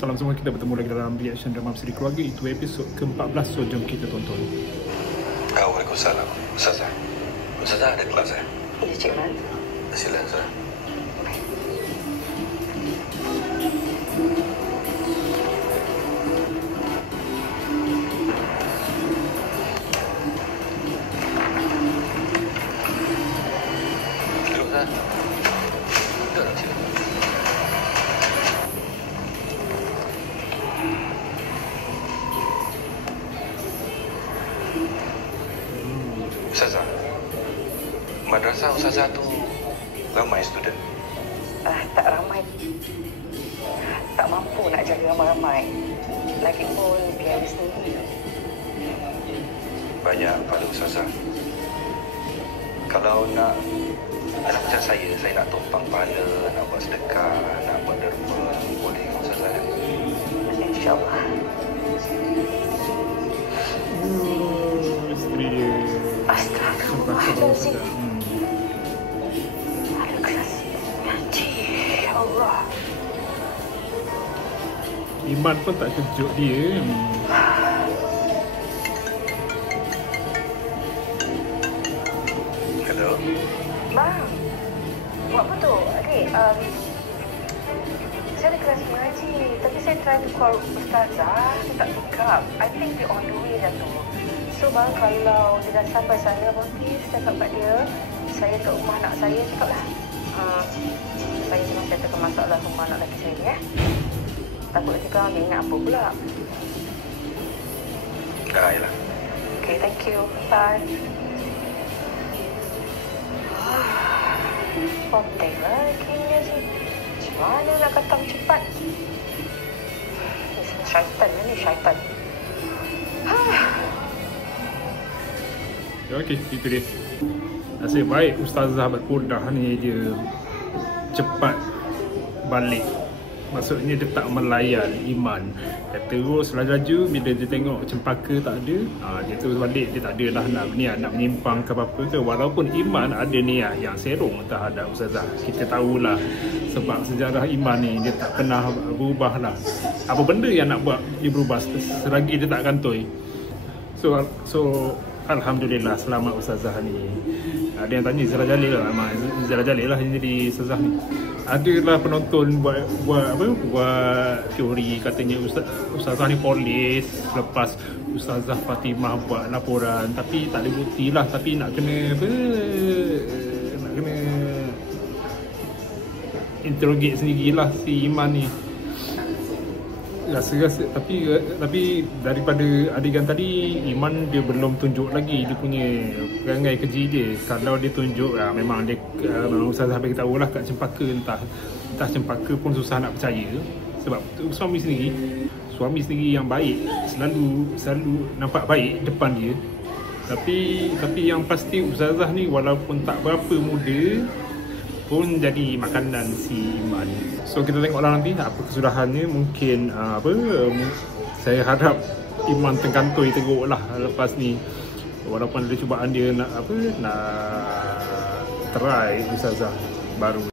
Salam semua, kita bertemu lagi dalam reaction drama Misteri Keluarga. Itu episod ke-14, so jom kita tonton. Waalaikumsalam. Ustazah. Ustazah ada kelas Ya, Cik Man. Sila Ustazah. Duduk Ustazah. Duduk sini. Ustazah, madrasah Ustazah tu ramai student? Tak ramai. Tak mampu nak jaga ramai-ramai. Lagipun biaya sendiri. Banyak pada Ustazah. Kalau nak macam saya nak tumpang pahala, nak buat sedekah, nak buat derma, boleh Ustazah. InsyaAllah. Misteri dia. Astagfirullahaladzim. Ada kelas ngaji. Ya Allah. Iman pun tak kejut dia. Hello. Bang, buat apa tu? Adik, saya ada kelas mengaji. Tapi saya try to call Ustazah. Dia tak pick up. I think dia on the way dah tu. So bang, kalau dia dah sampai sana, please cakap kat dia. Saya kat rumah anak saya, cakap lah. Saya tengah settlekan masalah rumah anak lelaki saya ni, Takut nanti korang dia ingat apa pula. Yalah. Okay, thank you. Bye. Penting lagi dia sih. Macam mana nak kata cepat? Ni syaitan ni, syaitan. Okey, itu dia. Nasib baik Ustazah berkodah ni dia cepat balik. Maksudnya dia tak melayan Iman. Dia terus laju bila dia tengok cempaka tak ada, dia terus balik. Dia tak adalah nak menyimpang ke apa-apa ke. Walaupun Iman ada niat yang serong terhadap Ustazah. Kita tahulah sebab sejarah Iman ni dia tak pernah berubah lah. Apa benda yang nak buat dia berubah selagi dia tak kantoi. So Alhamdulillah, selamat Ustazah ni. Ada yang tanya Zara Jalil lah, Zara Jalil lah yang jadi Ustazah ni. Adalah penonton buat teori katanya Ustazah ni polis lepas Ustazah Fatimah buat laporan, tapi tak ada bukti lah. Tapi nak kena interrogate sendirilah si Iman ni. Rasa tapi daripada adegan tadi, Iman dia belum tunjuk lagi dia punya perangai keji dia. Kalau dia tunjuk memang dia memang Ustazah bagi tahu lah kat cempaka, entah cempaka pun susah nak percaya. Sebab suami sendiri yang baik selalu nampak baik depan dia. Tapi yang pasti Ustazah ni walaupun tak berapa muda pun jadi makanan si Iman. So kita tengoklah nanti apa kesudahannya. Mungkin saya harap Iman terkantoi teruk lah lepas ni. Walaupun ada cubaan dia nak try Ustazah baru.